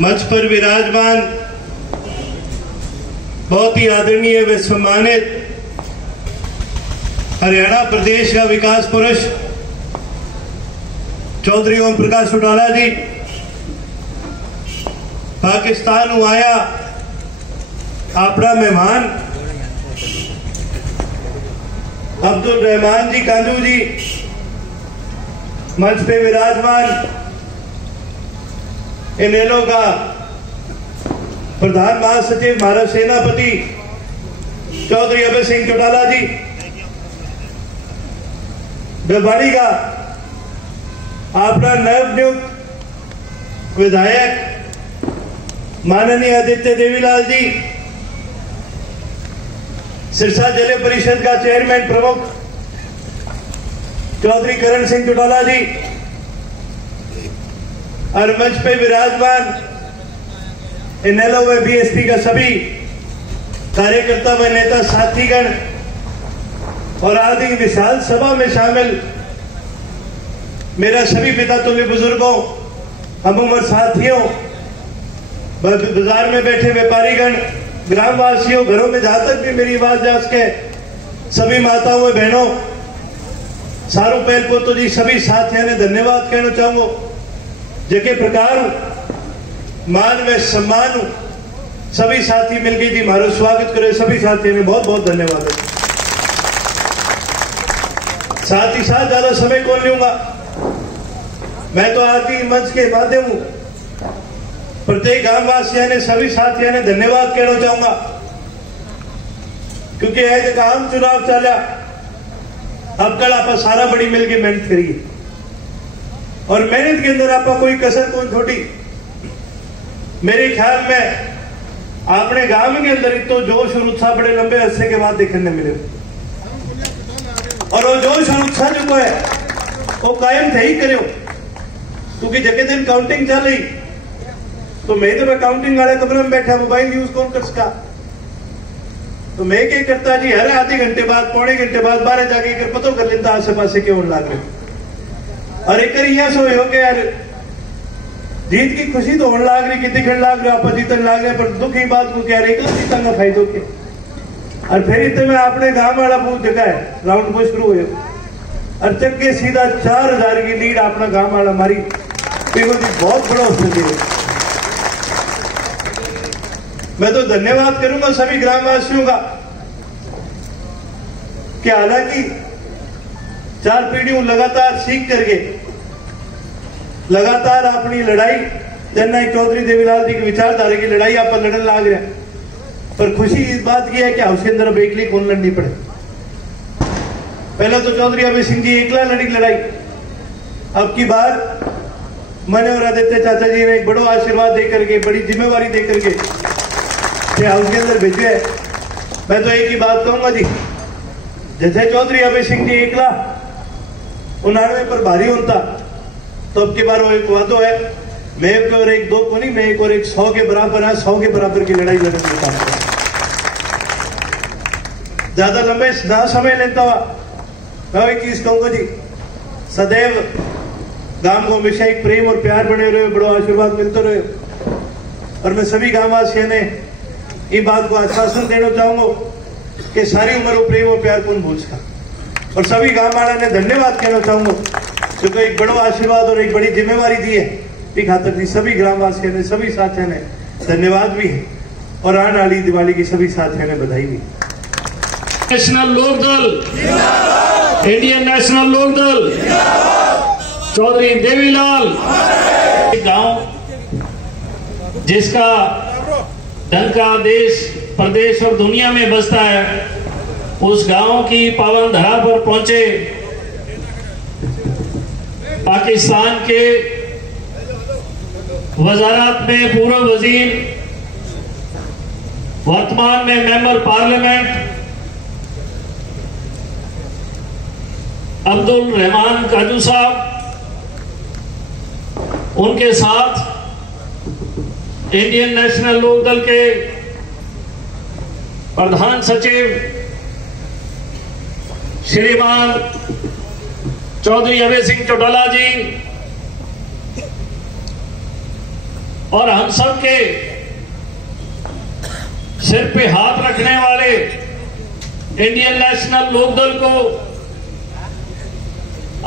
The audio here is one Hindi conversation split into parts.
मंच पर विराजमान बहुत ही आदरणीय व सम्मानित हरियाणा प्रदेश का विकास पुरुष चौधरी ओम प्रकाश चौटाला जी, पाकिस्तान आया अपना मेहमान अब्दुल रहमान जी कांजू जी, मंच पे विराजमान इनेलो का प्रधान महासचिव भारत सेनापति चौधरी अभय सिंह चौटाला जी, डबाड़ी का अपना नवनियुक्त विधायक माननीय आदित्य देवीलाल जी, सिरसा जिले परिषद का चेयरमैन प्रमुख चौधरी करण सिंह चौटाला जी, और मंच पे विराजमान इनेलो व बीएसपी का सभी कार्यकर्ता व नेता साथीगण और आदि विशाल सभा में शामिल मेरा सभी पिता तुल्य बुजुर्गों, हम उम्र साथियों, बाजार में बैठे व्यापारीगण, ग्रामवासियों, घरों में जहां तक भी मेरी आवाज जा सके, सभी माताओं व बहनों, सारू पहल पोतो जी, सभी साथियों ने धन्यवाद कहना चाहूंगा। जके प्रकार मान व सम्मान सभी साथी मिलकर जी मारो स्वागत करे, सभी साथियों ने बहुत बहुत धन्यवाद। साथ ही साथ ज्यादा समय कौन लूंगा, मैं तो आज ही मंच के माध्यम प्रत्येक ग्रामवासियों ने, सभी साथियों ने धन्यवाद कहना चाहूंगा, क्योंकि एक आम चुनाव चला, अब कल आप सारा बड़ी मिलकर मेहनत करिए और मेहनत के अंदर आप कोई कसर कौन छोटी। मेरे ख्याल में अपने गांव के अंदर एक तो जोश और उत्साह बड़े लंबे अरसे के बाद देखने मिले, और वो जोश और उत्साह जो है वो कायम थे ही करो, क्योंकि जगह दिन काउंटिंग चल रही तो मैं काउंटिंग वाले कमरे में बैठा, मोबाइल यूज कौन कर सका, तो मैं क्या करता जी, हर आधे घंटे बाद, पौने घंटे बाद बाहर जाके कर पता कर लेता आसे पासे क्यों लाग रहे, और एक सोए हो के यार जीत की खुशी तो होने लाग रही, कितनी खंड लाग रही, आप जीतने लाग रहे, पर दुख की बात को क्या एक जीता का फायदो के, और फिर इतने में अपने गांव वाला बहुत जगह है राउंड को शुरू हुए और चक्के सीधा 4000 की लीड अपना गांव वाला मारी, बहुत बड़ा स्थिति है। मैं तो धन्यवाद करूंगा सभी ग्रामवासियों का कि हालांकि 4 पीढ़ियों लगातार सीख करके लगातार अपनी लड़ाई जननायक चौधरी देवीलाल जी की विचारधारा की लड़ाई आप लड़ने लाग रहे हैं, पर खुशी इस बात की है कि उसके अंदर अब एकली कौन लड़नी पड़े। पहले तो चौधरी अभय सिंह जी एकला लड़ी लड़ाई, अब की बार मैंने और आदित्य चाचा जी ने एक बड़ा आशीर्वाद देकर के, बड़ी जिम्मेवारी देकर के हाउस के अंदर भेजे है। मैं तो एक ही बात कहूंगा जी, जैसे चौधरी अभय सिंह जी एकला 99 पर भारी होता, तो अब की बार वो एक वादो है, मैं एक और एक दो को नहीं, मैं एक और एक 100 के बराबर है, 100 के बराबर की लड़ाई लड़ने का काम करूं। ज्यादा लंबे ना समय लेता हुआ मैं एक चीज कहूंगा जी, सदैव गांव को हमेशा एक प्रेम और प्यार बने रहे, बड़ा आशीर्वाद मिलते रहे, और मैं सभी गांववासियों ने ये बात को आश्वासन देना चाहूंगा कि सारी उम्र वो प्रेम और प्यार कौन भूल सका, और सभी गांव वालों ने धन्यवाद कहना चाहूंगा, क्योंकि एक बड़ा आशीर्वाद और एक बड़ी जिम्मेवारी दी है, इस खातर दी सभी ग्रामवासियों ने, सभी साथियों ने धन्यवाद भी है, और आने वाली दिवाली की सभी साथियों ने बधाई भी। National Lokdal, Indian national Lokdal, Chaudhary Devilal गांव जिसका डंका देश प्रदेश और दुनिया में बसता है, उस गांव की पावन धरा पर पहुंचे पाकिस्तान के वजारत में पूर्व वजीर, वर्तमान में मेंबर पार्लियामेंट अब्दुल रहमान काजू साहब, उनके साथ इंडियन नेशनल लोकदल के प्रधान सचिव श्रीमान चौधरी अभय सिंह चौटाला जी, और हम सब के सिर पे हाथ रखने वाले इंडियन नेशनल लोकदल को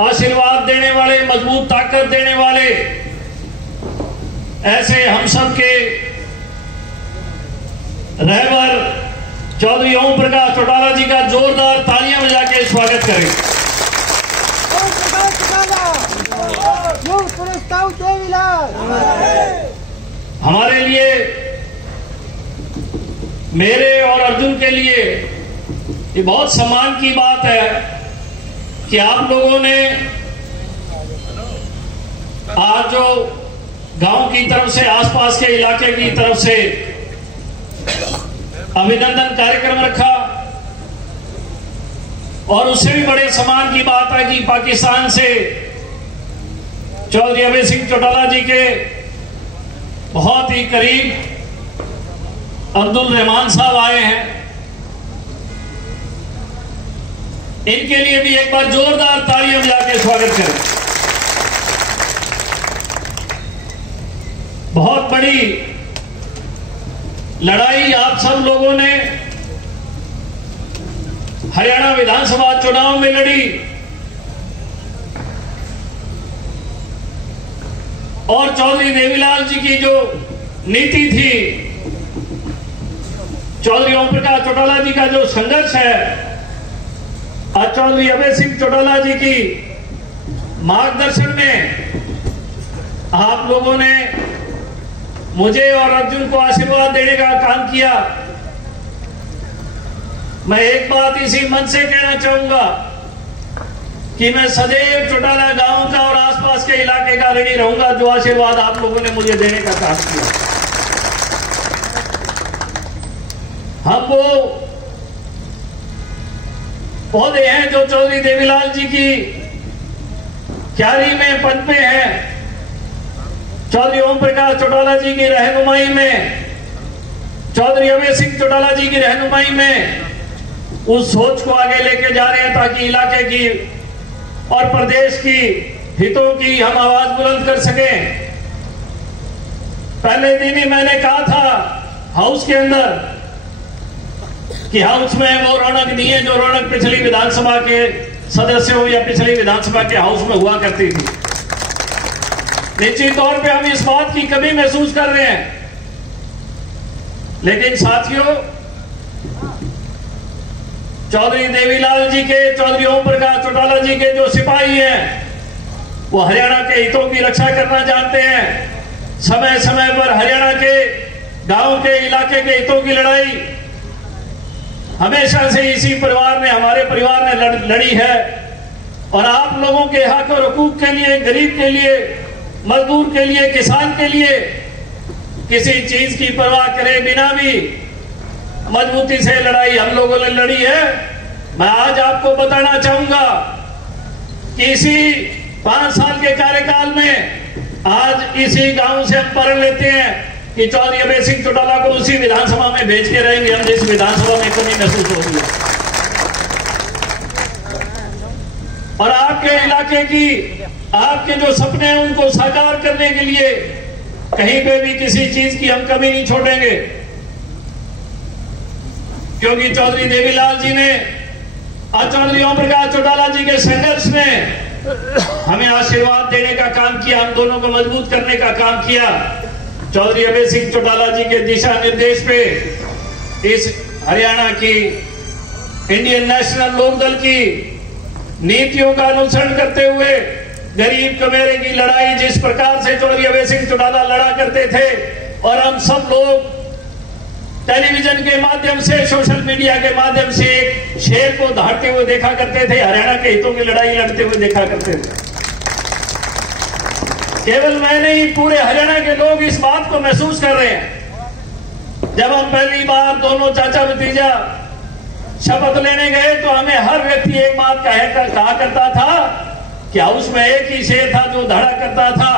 आशीर्वाद देने वाले, मजबूत ताकत देने वाले ऐसे हम सब के रहबर चौधरी ओम प्रकाश चौटाला जी का जोरदार तालियां बजा के स्वागत करें। हमारे लिए, मेरे और अर्जुन के लिए ये बहुत सम्मान की बात है कि आप लोगों ने आज जो गांव की तरफ से, आसपास के इलाके की तरफ से अभिनंदन कार्यक्रम रखा, और उससे भी बड़े सम्मान की बात है कि पाकिस्तान से चौधरी अभय सिंह चौटाला जी के बहुत ही करीब अब्दुल रहमान साहब आए हैं। इनके लिए भी एक बार जोरदार तालियां बजा के स्वागत करें। बहुत बड़ी लड़ाई आप सब लोगों ने हरियाणा विधानसभा चुनाव में लड़ी, और चौधरी देवीलाल जी की जो नीति थी, चौधरी ओम प्रकाश चौटाला जी का जो संघर्ष है, आज चौधरी अभय सिंह चौटाला जी की मार्गदर्शन में आप लोगों ने मुझे और अर्जुन को आशीर्वाद देने का काम किया। मैं एक बात इसी मंच से कहना चाहूंगा कि मैं सदैव चौटाला गांव का और आसपास के इलाके का ऋणी रहूंगा, जो आशीर्वाद आप लोगों ने मुझे देने का काम किया। हम वो पौधे हैं जो चौधरी देवीलाल जी की क्यारी में पनपे हैं। चौधरी ओम प्रकाश चौटाला जी की रहनुमाई में, चौधरी अभय सिंह चौटाला जी की रहनुमाई में उस सोच को आगे लेके जा रहे हैं ताकि इलाके की और प्रदेश की हितों की हम आवाज बुलंद कर सकें। पहले दिन ही मैंने कहा था हाउस के अंदर कि हाउस में वो रौनक नहीं है जो रौनक पिछली विधानसभा के सदस्यों या पिछली विधानसभा के हाउस में हुआ करती थी। निश्चित तौर पे हम इस बात की कमी महसूस कर रहे हैं, लेकिन साथियों, चौधरी देवीलाल जी के, चौधरी ओम प्रकाश चौटाला जी के जो सिपाही हैं, वो हरियाणा के हितों की रक्षा करना जानते हैं। समय समय पर हरियाणा के गांव के इलाके के हितों की लड़ाई हमेशा से इसी परिवार ने, हमारे परिवार ने लड़ी है, और आप लोगों के हक और हुकूक के लिए, गरीब के लिए, मजदूर के लिए, किसान के लिए किसी चीज की परवाह करे बिना भी मजबूती से लड़ाई हम लोगों ने लड़ी है। मैं आज आपको बताना चाहूंगा कि इसी 5 साल के कार्यकाल में आज इसी गांव से हम प्रण लेते हैं कि चौधरी अभय सिंह चौटाला को उसी विधानसभा में भेज के रहेंगे हम जिस विधानसभा में कमी महसूस हो रही है। और आपके इलाके की, आपके जो सपने हैं उनको साकार करने के लिए कहीं पे भी किसी चीज की हम कमी नहीं छोड़ेंगे, क्योंकि चौधरी देवीलाल जी ने और चौधरी ओम प्रकाश चौटाला जी के संघर्ष ने हमें आशीर्वाद देने का काम किया, हम दोनों को मजबूत करने का काम किया। चौधरी अभय सिंह चौटाला जी के दिशा निर्देश पे इस हरियाणा की इंडियन नेशनल लोकदल की नीतियों का अनुसरण करते हुए गरीब कमेरे की लड़ाई जिस प्रकार से चौधरी अभय सिंह चौटाला लड़ा करते थे, और हम सब लोग टेलीविजन के माध्यम से, सोशल मीडिया के माध्यम से एक शेर को दहाड़ते हुए देखा करते थे, हरियाणा के हितों की लड़ाई लड़ते हुए देखा करते थे। केवल मैं नहीं, पूरे हरियाणा के लोग इस बात को महसूस कर रहे हैं। जब हम पहली बार दोनों चाचा भतीजा शपथ लेने गए तो हमें हर व्यक्ति एक बात कहा करता था कि हाउस में एक ही शेर था जो धड़ा करता था।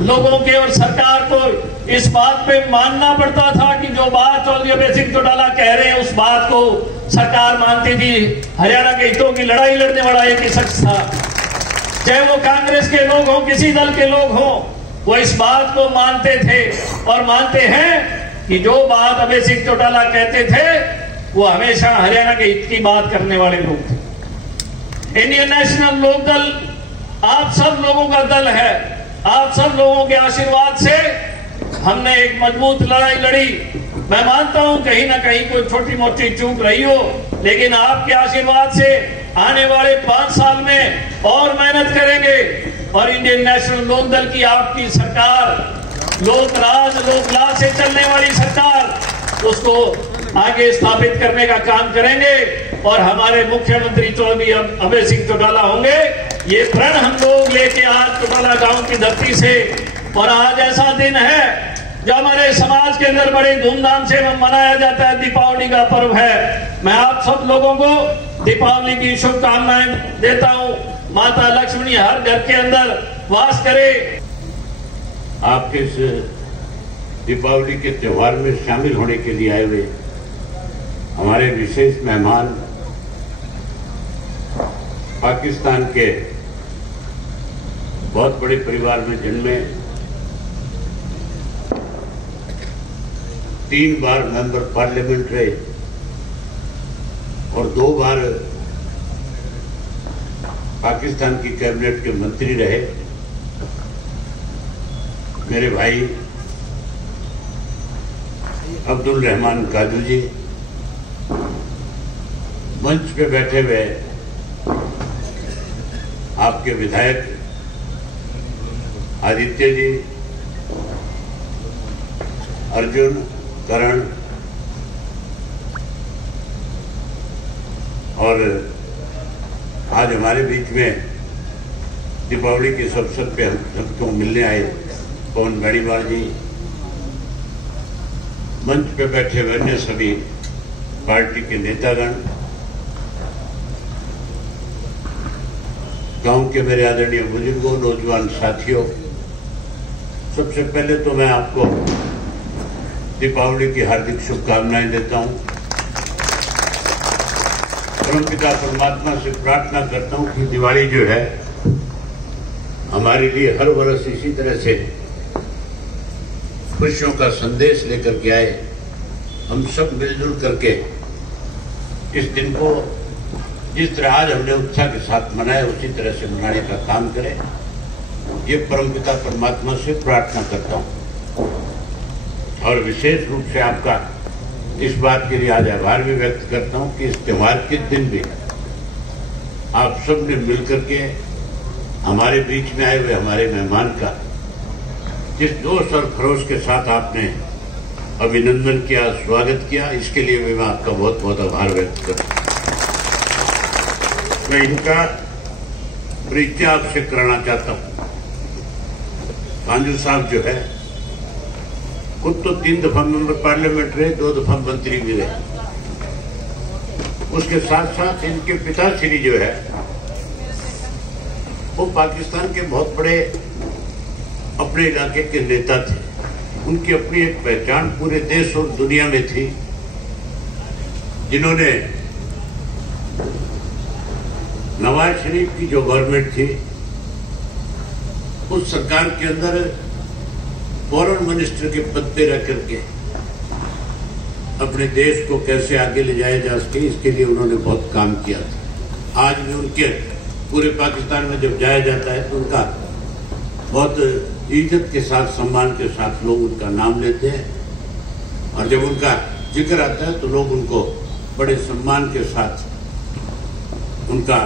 लोगों के और सरकार को इस बात पे मानना पड़ता था कि जो बात चौधरी अभय सिंह चौटाला कह रहे हैं उस बात को सरकार मानती थी। हरियाणा के हितों की लड़ाई लड़ने वाला एक ही शख्स था, चाहे वो कांग्रेस के लोग हों, किसी दल के लोग हों, वो इस बात को मानते थे और मानते हैं कि जो बात अभय सिंह चौटाला कहते थे वो हमेशा हरियाणा के हित की बात करने वाले लोग थे। इंडियन नेशनल लोकदल आप सब लोगों का दल है। आप सब लोगों के आशीर्वाद से हमने एक मजबूत लड़ाई लड़ी। मैं मानता हूं कहीं ना कहीं कोई छोटी मोटी चूक रही हो, लेकिन आपके आशीर्वाद से आने वाले 5 साल में और मेहनत करेंगे और इंडियन नेशनल लोकदल की आपकी सरकार, लोकराज लोकलाज से चलने वाली सरकार, उसको आगे स्थापित करने का काम करेंगे और हमारे मुख्यमंत्री चौधरी अभय सिंह चौटाला होंगे। ये प्रण हम लोग लेके आज चौटाला गांव की धरती से, और आज ऐसा दिन है जो हमारे समाज के अंदर बड़े धूमधाम से मनाया जाता है, दीपावली का पर्व है। मैं आप सब लोगों को दीपावली की शुभकामनाएं देता हूं। माता लक्ष्मी हर घर के अंदर वास करे। आपके इस दीपावली के त्योहार में शामिल होने के लिए आए हुए हमारे विशेष मेहमान पाकिस्तान के बहुत बड़े परिवार में जन्मे, 3 बार मेंबर पार्लियामेंट रहे और 2 बार पाकिस्तान की कैबिनेट के मंत्री रहे, मेरे भाई अब्दुल रहमान कादू जी, मंच पे बैठे हुए आपके विधायक आदित्य जी, अर्जुन, करण और आज हमारे बीच में दीपावली के अवसर पे हम सबको मिलने आए पवन बेनीवाल जी, मंच पे बैठे हुए अन्य सभी पार्टी के नेतागण, गांव के मेरे आदरणीय बुजुर्गों, नौजवान साथियों, सबसे पहले तो मैं आपको दीपावली की हार्दिक शुभकामनाएं देता हूं। परमपिता परमात्मा से प्रार्थना करता हूं कि दिवाली जो है हमारे लिए हर वर्ष इसी तरह से खुशियों का संदेश लेकर के आए। हम सब मिलजुल करके इस दिन को जिस तरह आज हमने उत्साह के साथ मनाया उसी तरह से मनाने का काम करें, ये परमपिता परमात्मा से प्रार्थना करता हूं। और विशेष रूप से आपका इस बात के लिए आज आभार भी व्यक्त करता हूं कि इस त्योहार के दिन भी आप सब ने मिलकर के हमारे बीच में आए हुए हमारे मेहमान का जिस जोश और खरोश के साथ आपने अभिनंदन किया, स्वागत किया, इसके लिए भी मैं आपका बहुत बहुत आभार व्यक्त करता हूं। मैं इनका परिचय आपसे कराना चाहता हूं। कांजू साहब जो है खुद तो 3 दफा मेंबर पार्लियामेंट रहे, 2 दफा मंत्री भी रहे। उसके साथ साथ इनके पिताश्री जो है वो पाकिस्तान के बहुत बड़े अपने इलाके के नेता थे। उनकी अपनी एक पहचान पूरे देश और दुनिया में थी, जिन्होंने नवाज शरीफ की जो गवर्नमेंट थी उस सरकार के अंदर फॉरेन मिनिस्टर के पद पे रह करके अपने देश को कैसे आगे ले जाया जा सके इसके लिए उन्होंने बहुत काम किया था। आज भी उनके पूरे पाकिस्तान में जब जाया जाता है तो उनका बहुत इज्जत के साथ, सम्मान के साथ लोग उनका नाम लेते हैं और जब उनका जिक्र आता है तो लोग उनको बड़े सम्मान के साथ उनका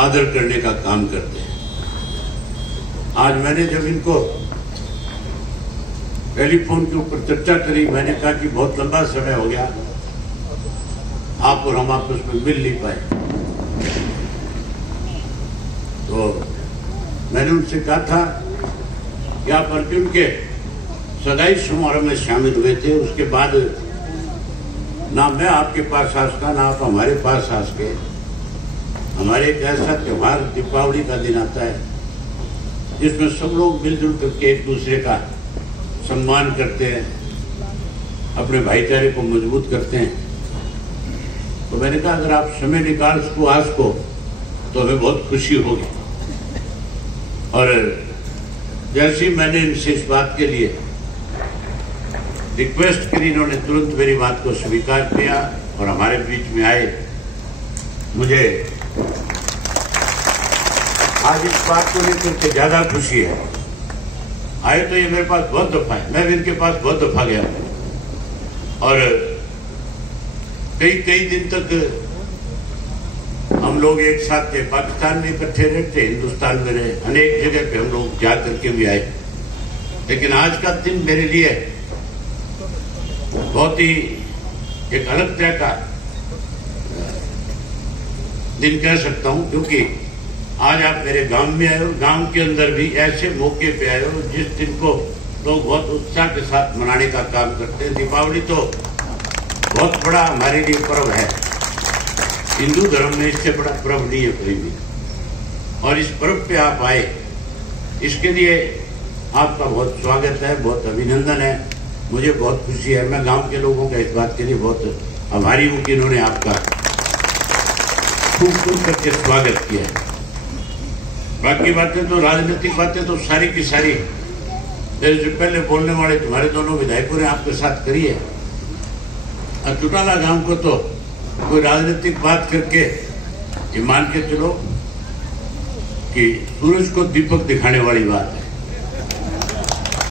आदर करने का काम करते हैं। आज मैंने जब इनको टेलीफोन के ऊपर चर्चा करी, मैंने कहा कि बहुत लंबा समय हो गया आप और हम आपस में मिल नहीं पाए, तो मैंने उनसे कहा था कि आप अर्जुन के सगाई समारोह में शामिल हुए थे, उसके बाद ना मैं आपके पास आ सका ना आप हमारे पास आ सके। हमारे एक ऐसा त्योहार दीपावली का दिन आता है जिसमें सब लोग मिलजुल करके एक दूसरे का सम्मान करते हैं, अपने भाईचारे को मजबूत करते हैं। तो मैंने कहा अगर आप समय निकाल सको आज को तो हमें बहुत खुशी होगी। और जैसे ही मैंने इनसे इस बात के लिए रिक्वेस्ट करी, इन्होंने तुरंत मेरी बात को स्वीकार किया और हमारे बीच में आए। मुझे आज इस बात को लेकर के ज्यादा खुशी है। आए तो ये मेरे पास बहुत दफा है, मैं भी इनके पास बहुत दफा गया और कई दिन तक हम लोग एक साथ थे। पाकिस्तान में इकट्ठे रहते, हिंदुस्तान में रहे, अनेक जगह पे हम लोग जा करके भी आए। लेकिन आज का दिन मेरे लिए बहुत ही एक अलग तरह का दिन कह सकता हूं, क्योंकि आज आप मेरे गांव में आए हो, गांव के अंदर भी ऐसे मौके पे आए हो जिस दिन को लोग बहुत उत्साह के साथ मनाने का काम करते हैं। दीपावली तो बहुत बड़ा हमारे लिए पर्व है, हिंदू धर्म में इससे बड़ा पर्व नहीं है कोई भी। और इस पर्व पे आप आए, इसके लिए आपका बहुत स्वागत है, बहुत अभिनंदन है। मुझे बहुत खुशी है। मैं गांव के लोगों का इस बात के लिए बहुत आभारी हूं कि इन्होंने आपका खूब करके स्वागत किया है। बाकी बातें तो राजनीतिक बातें तो सारी की सारी मेरे से पहले बोलने वाले तुम्हारे दोनों विधायकों ने आपके साथ करी है। और चौटाला गांव को तो कोई राजनीतिक बात करके ये मान के चलो कि सूरज को दीपक दिखाने वाली बात है।